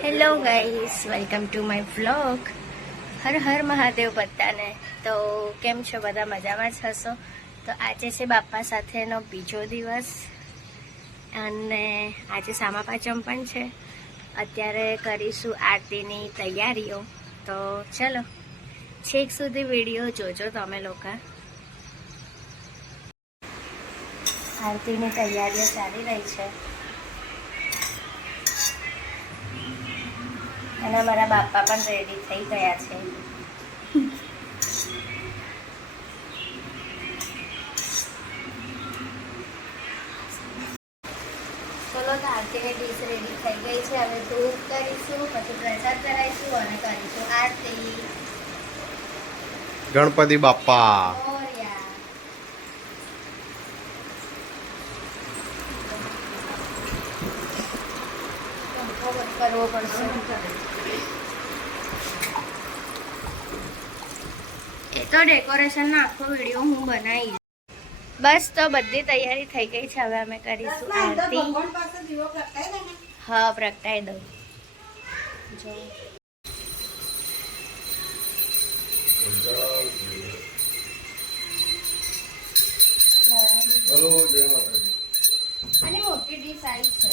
Hello guys, welcome to my vlog. Har Har Mahadev બધાને. તો કેમ છો બધા? મજામાં જ હશો. તો આજે છે બાપા સાથેનો બીજો દિવસ અને આજે સામા પાંચમ પણ છે. અત્યારે કરીશું આરતીની તૈયારીઓ. તો ચલો છેક સુધી વિડીયો જોજો તમે લોકો. આરતીની તૈયારીઓ ચાલી રહી છે અને મારા બાપા પણ રેડી થઈ ગયા છે. ચલો, તો આરતીની ડીશ રેડી થઈ ગઈ છે. હવે ધૂપ કરીશું, પછી પ્રસાદ કરાવીશું અને કરીશું આરતી. ગણપતિ બાપ્પા મોરયા. કરવો પડશે. એ તો ડેકોરેશનનો આખો વિડીયો હું બનાવીશ. બસ, તો બધી તૈયારી થઈ ગઈ છે. હવે અમે કરીશું આરતી. હા, પ્રગટાઈ દઉં. જો અને મોટી ડીશ આવી છે.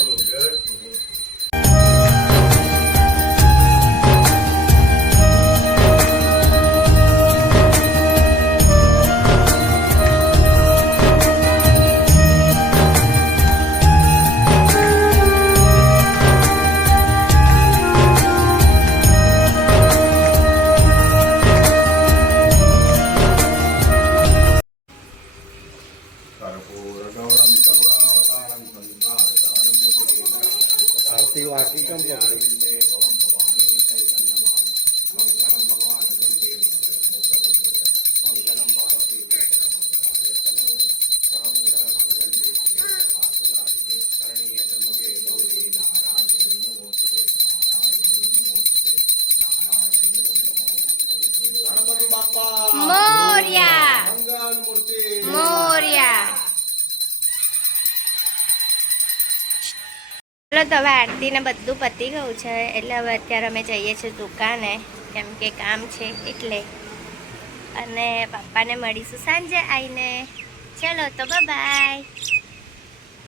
આરતી વાકી કેમ પકડી? ગણપતિ બાપ્પા મોરયા. મંગલ મૂર્તિ મોરયા. ચલો, તો હવે આરતીને બધું પતી ગયું છે. એટલે હવે અત્યારે અમે જઈએ છીએ દુકાને, કેમ કે કામ છે એટલે. અને પપ્પાને મળીશું સાંજે આવીને. ચલો, તો બાય.